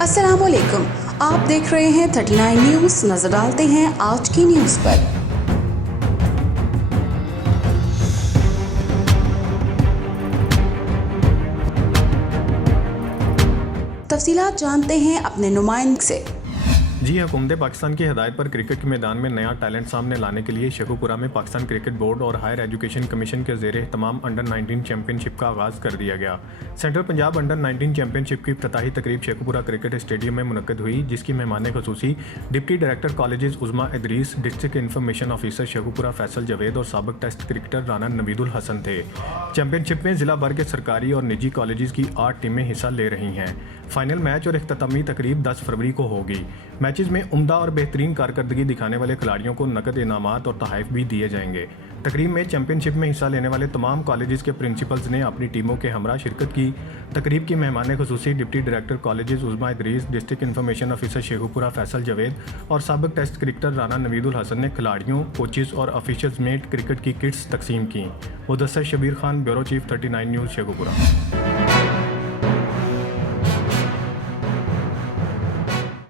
अस्सलामुअलैकुम, आप देख रहे हैं 39 न्यूज़। नजर डालते हैं आज की न्यूज़ पर। तफसीलात जानते हैं अपने नुमाइंदे से। जी हुकूमत पाकिस्तान की हदायत पर क्रिकेट के मैदान में नया टैलेंट सामने लाने के लिए शेखुपुरा में पाकिस्तान क्रिकेट बोर्ड और हायर एजुकेशन कमीशन के ज़ेर तमाम अंडर 19 चैंपियनशिप का आगाज़ कर दिया गया। सेंट्रल पंजाब अंडर 19 चैंपियनशिप की इफ्तिताही तकरीब शेखुपुरा क्रिकेट स्टेडियम में मुनक्कद हुई, जिसकी मेहमान खुसूसी deputy director colleges Uzma Idrees, district information officer Sheikhupura Faisal Javed और साबिक टेस्ट क्रिकेटर राना नवीदुल हसन थे। चैंपियनशिप में ज़िला भर के सरकारी और निजी कॉलेजेस की 8 टीमें हिस्सा ले रही हैं। फाइनल मैच और इख्तितामी तकरीब 10 फरवरी को होगी। मैचेस में उम्दा और बेहतरीन कारकर्दगी दिखाने वाले खिलाड़ियों को नकद इनामात और तोहफ़े भी दिए जाएंगे। तकरीब में चैंपियनशिप में हिस्सा लेने वाले तमाम कॉलेजेस के प्रिंसिपल्स ने अपनी टीमों के हमरा शिरकत की। तकरीब की मेहमान खुसूसी deputy director colleges Uzma Idrees, district information officer Sheikhupura Faisal Javed और साबिक टेस्ट क्रिकेटर राना नवीदुल हसन ने खिलाड़ियों, कोचेस और ऑफिशियल्स में क्रिकेट की किट्स तकसीम की। Mudassar Shabbir Khan, bureau chief 39 news Sheikhupura.